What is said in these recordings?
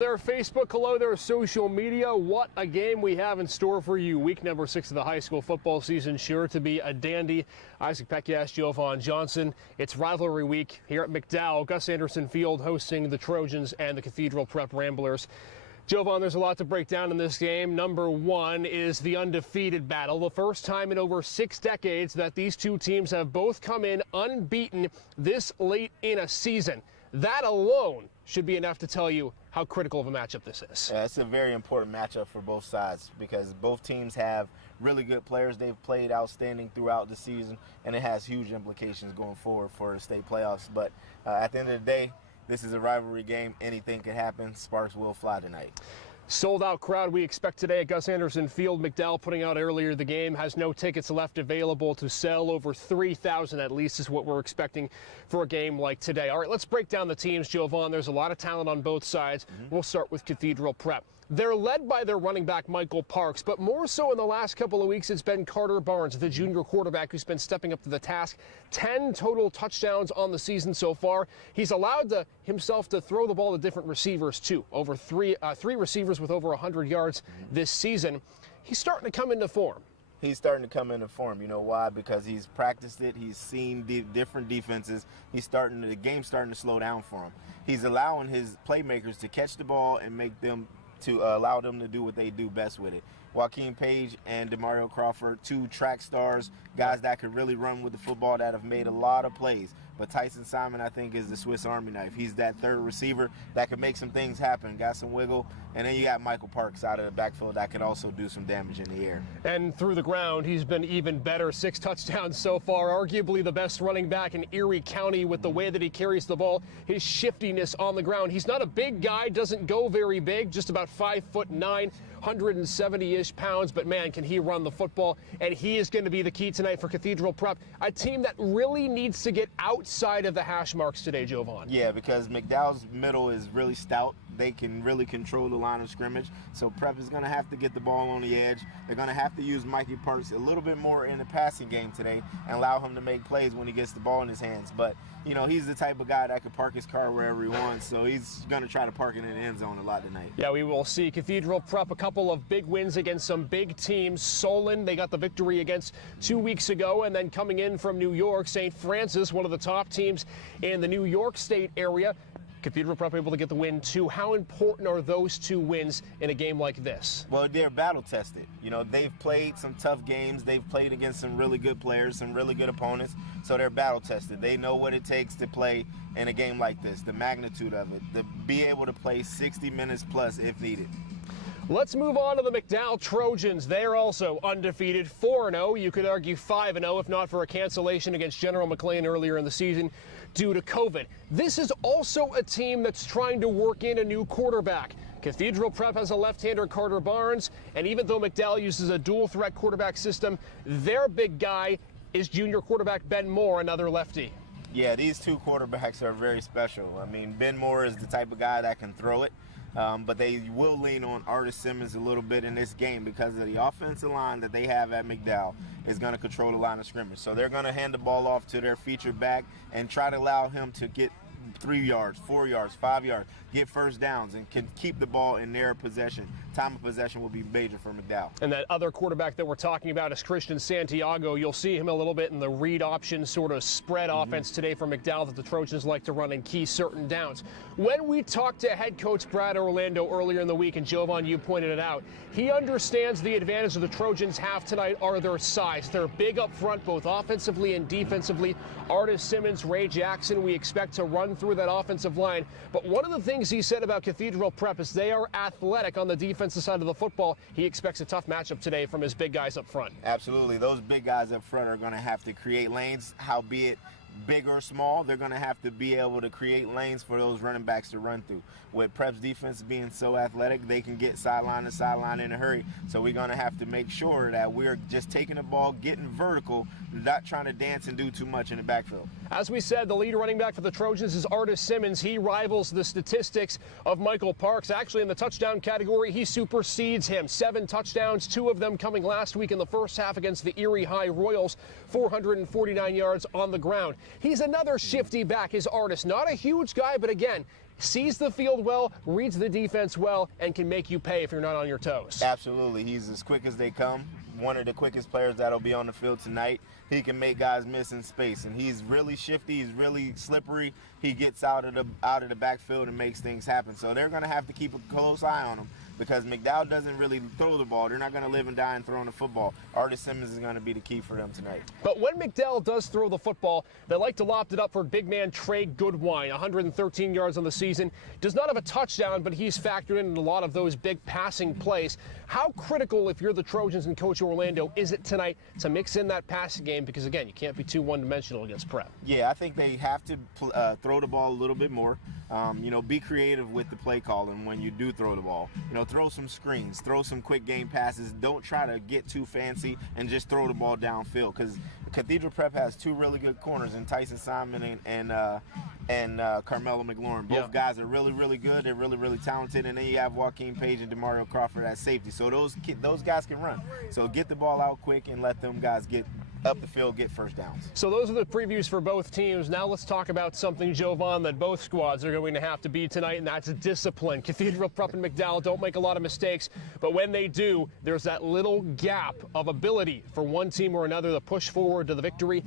There, Facebook, hello there, social media. What a game we have in store for you. Week number 6 of the high school football season, sure to be a dandy. Isaac Peckiash, Jovan Johnson. It's rivalry week here at McDowell. Gus Anderson Field hosting the Trojans and the Cathedral Prep Ramblers. Jovan, there's a lot to break down in this game. Number one is the undefeated battle. The first time in over 6 decades that these two teams have both come in unbeaten this late in a season. That alone should be enough to tell you how critical of a matchup this is. Yeah, it's a very important matchup for both sides because both teams have really good players. They've played outstanding throughout the season, and it has huge implications going forward for the state playoffs. But at the end of the day, this is a rivalry game. Anything can happen. Sparks will fly tonight. Sold out crowd we expect today at Gus Anderson Field. McDowell putting out earlier the game has no tickets left available to sell. Over 3,000 at least is what we're expecting for a game like today. All right, let's break down the teams, Jovan. There's a lot of talent on both sides. We'll start with Cathedral Prep. They're led by their running back, Michael Parks, but more so in the last couple of weeks, it's been Carter Barnes, the junior quarterback who's been stepping up to the task. 10 total touchdowns on the season so far. He's allowed himself to throw the ball to different receivers, too. Over three receivers with over 100 yards this season. He's starting to come into form. He's starting to come into form. You know why? Because he's practiced it. He's seen the different defenses. The game's starting to slow down for him. He's allowing his playmakers to catch the ball and allow them to do what they do best with it. Joaquin Page and Demario Crawford, 2 track stars, guys that could really run with the football that have made a lot of plays. But Tyson Simon, I think, is the Swiss Army knife. He's that third receiver that could make some things happen, got some wiggle. And then you got Michael Parks out of the backfield that could also do some damage in the air. And through the ground, he's been even better. 6 touchdowns so far. Arguably the best running back in Erie County with the way that he carries the ball, his shiftiness on the ground. He's not a big guy, doesn't go very big, just about 5'9", 170-ish pounds, but man, can he run the football, and he is going to be the key tonight for Cathedral Prep, a team that really needs to get outside of the hash marks today, Jovan. Yeah, because McDowell's middle is really stout. They can really control the line of scrimmage, so Prep is going to have to get the ball on the edge. They're going to have to use Mikey Parks a little bit more in the passing game today and allow him to make plays when he gets the ball in his hands. But, you know, he's the type of guy that could park his car wherever he wants, so he's going to try to park it in the end zone a lot tonight. Yeah, we will see. Cathedral Prep, a couple of big wins against some big teams. Solon, they got the victory against 2 weeks ago, and then coming in from New York, St. Francis, one of the top teams in the New York State area. Cathedral Prep able to get the win, too. How important are those 2 wins in a game like this? Well, they're battle-tested. You know, they've played some tough games. They've played against some really good players, some really good opponents, so they're battle-tested. They know what it takes to play in a game like this, the magnitude of it, to be able to play 60 minutes plus if needed. Let's move on to the McDowell Trojans. They're also undefeated, 4-0. You could argue 5-0 if not for a cancellation against General McLean earlier in the season due to COVID. This is also a team that's trying to work in a new quarterback. Cathedral Prep has a left-hander, Carter Barnes, and even though McDowell uses a dual-threat quarterback system, their big guy is junior quarterback Ben Moore, another lefty. Yeah, these 2 quarterbacks are very special. I mean, Ben Moore is the type of guy that can throw it. But they will lean on Simmons a little bit in this game because of the offensive line that they have at McDowell is going to control the line of scrimmage. So they're going to hand the ball off to their featured back and try to allow him to get 3 yards, 4 yards, 5 yards, get first downs, and can keep the ball in their possession. Time of possession will be major for McDowell. And that other quarterback that we're talking about is Christian Santiago. You'll see him a little bit in the read option sort of spread offense today for McDowell that the Trojans like to run in key certain downs. When we talked to head coach Brad Orlando earlier in the week, and Jovan, you pointed it out, he understands the advantage of the Trojans have tonight are their size. They're big up front, both offensively and defensively. Simmons, Ray Jackson, we expect to run through that offensive line. But one of the things he said about Cathedral Prep is they are athletic on the defensive side of the football. He expects a tough matchup today from his big guys up front. Absolutely. Those big guys up front are going to have to create lanes, howbeit big or small. They're going to have to be able to create lanes for those running backs to run through. With Prep's defense being so athletic, they can get sideline to sideline in a hurry. So we're going to have to make sure that we're just taking the ball, getting vertical, not trying to dance and do too much in the backfield. As we said, the lead running back for the Trojans is Simmons. He rivals the statistics of Michael Parks. Actually, in the touchdown category, he supersedes him. 7 touchdowns, 2 of them coming last week in the first half against the Erie High Royals, 449 yards on the ground. He's another shifty back, is Not a huge guy, but again, sees the field well, reads the defense well, and can make you pay if you're not on your toes. Absolutely. He's as quick as they come. One of the quickest players that'll be on the field tonight. He can make guys miss in space, and he's really shifty. He's really slippery. He gets out of the backfield and makes things happen. So they're going to have to keep a close eye on him because McDowell doesn't really throw the ball. They're not going to live and die in throwing the football. Simmons is going to be the key for them tonight. But when McDowell does throw the football, they like to loft it up for big man Trey Goodwine, 113 yards on the season. Does not have a touchdown, but he's factored in a lot of those big passing plays. How critical, if you're the Trojans and Coach Orlando, is it tonight to mix in that passing game? Because, again, you can't be too one-dimensional against Prep. Yeah, I think they have to throw the ball a little bit more. Be creative with the play calling when you do throw the ball. Throw some screens, throw some quick game passes. Don't try to get too fancy and just throw the ball downfield because Cathedral Prep has two really good corners in Tyson Simon and Carmelo McLaurin. Both guys are really, really good. They're really, really talented. And then you have Joaquin Page and DeMario Crawford at safety. So those guys can run. So get the ball out quick and let them guys get up the field, get first downs. So those are the previews for both teams. Now let's talk about something, Jovan, that both squads are going to have to be tonight, and that's discipline. Cathedral Prep and McDowell don't make a lot of mistakes, but when they do, there's that little gap of ability for one team or another to push forward to the victory.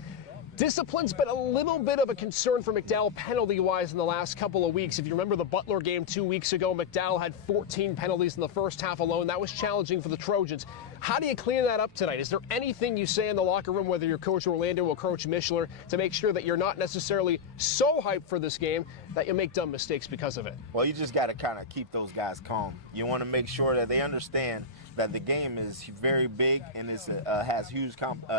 Discipline's been a little bit of a concern for McDowell penalty-wise in the last couple of weeks. If you remember the Butler game 2 weeks ago, McDowell had 14 penalties in the first half alone. That was challenging for the Trojans. How do you clean that up tonight? Is there anything you say in the locker room, whether you're Coach Orlando or Coach Mishler, to make sure that you're not necessarily so hyped for this game that you make dumb mistakes because of it? Well, you just got to kind of keep those guys calm. You want to make sure that they understand that the game is very big and has huge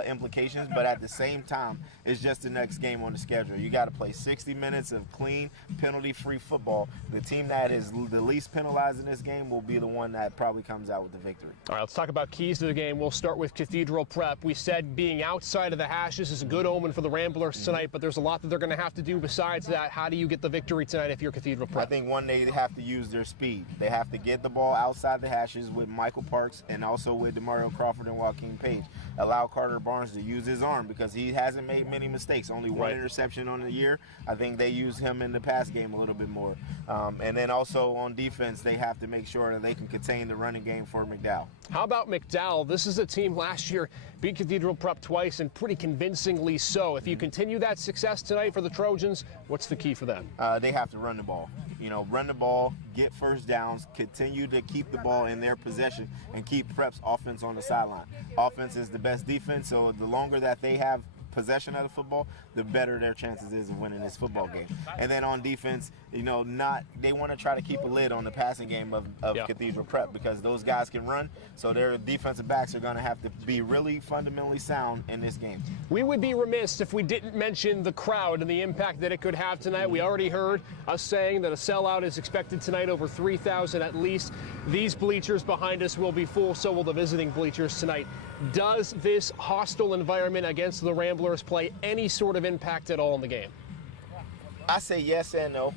implications, but at the same time, it's just the next game on the schedule. You got to play 60 minutes of clean, penalty-free football. The team that is the least penalized in this game will be the one that probably comes out with the victory. All right, let's talk about keys to the game. We'll start with Cathedral Prep. We said being outside of the hashes is a good omen for the Ramblers tonight, but there's a lot that they're going to have to do besides that. How do you get the victory tonight if you're Cathedral Prep? I think they have to use their speed. They have to get the ball outside the hashes with Michael Parks and also with DeMario Crawford and Joaquin Page. Allow Carter Barnes to use his arm because he hasn't made many mistakes. Only one interception on the year. I think they use him in the pass game a little bit more. And then also on defense, they have to make sure that they can contain the running game for McDowell. How about McDowell? This is a team last year beat Cathedral Prep twice and pretty convincingly so. If you continue that success tonight for the Trojans, what's the key for them? They have to run the ball. Run the ball, get first downs, continue to keep the ball in their possession, and keep Prep's offense on the sideline. Offense is the best defense, so the longer that they have possession of the football, the better their chances is of winning this football game. And then on defense, they want to try to keep a lid on the passing game of Cathedral Prep because those guys can run, so their defensive backs are going to have to be really fundamentally sound in this game. We would be remiss if we didn't mention the crowd and the impact that it could have tonight. We already heard us saying that a sellout is expected tonight, over 3,000 at least. These bleachers behind us will be full, so will the visiting bleachers tonight. Does this hostile environment against the Ramblers play any sort of impact at all in the game? I say yes and no.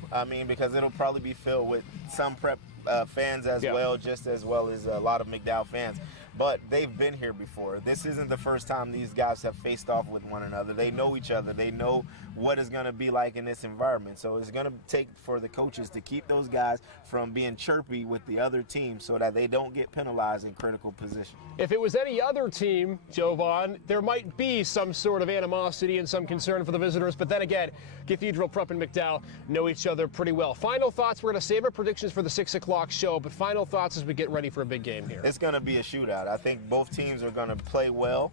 Because it'll probably be filled with some Prep fans as well, just as well as a lot of McDowell fans. But they've been here before. This isn't the first time these guys have faced off with one another. They know each other. They know what it's going to be like in this environment. So it's going to take for the coaches to keep those guys from being chirpy with the other team so that they don't get penalized in critical positions. If it was any other team, Jovan, there might be some sort of animosity and some concern for the visitors. But then again, Cathedral Prep and McDowell know each other pretty well. Final thoughts. We're going to save our predictions for the 6 o'clock show. But final thoughts as we get ready for a big game here. It's going to be a shootout. I think both teams are going to play well,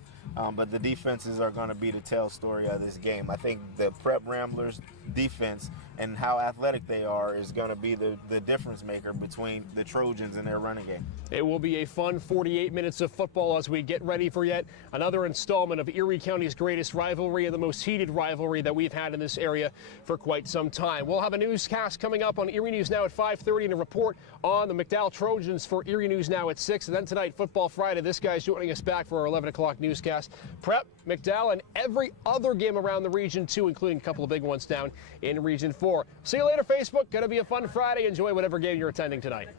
but the defenses are going to be the tell story of this game. I think the Prep Ramblers defense and how athletic they are is going to be the difference maker between the Trojans and their running game. It will be a fun 48 minutes of football as we get ready for yet another installment of Erie County's greatest rivalry and the most heated rivalry that we've had in this area for quite some time. We'll have a newscast coming up on Erie News Now at 5:30 and a report on the McDowell Trojans for Erie News Now at 6. And then tonight, Football Friday, this guy's joining us back for our 11 o'clock newscast. Prep, McDowell, and every other game around the region, too, including a couple of big ones down in Region 4. See you later, Facebook. Going to be a fun Friday. Enjoy whatever game you're attending tonight.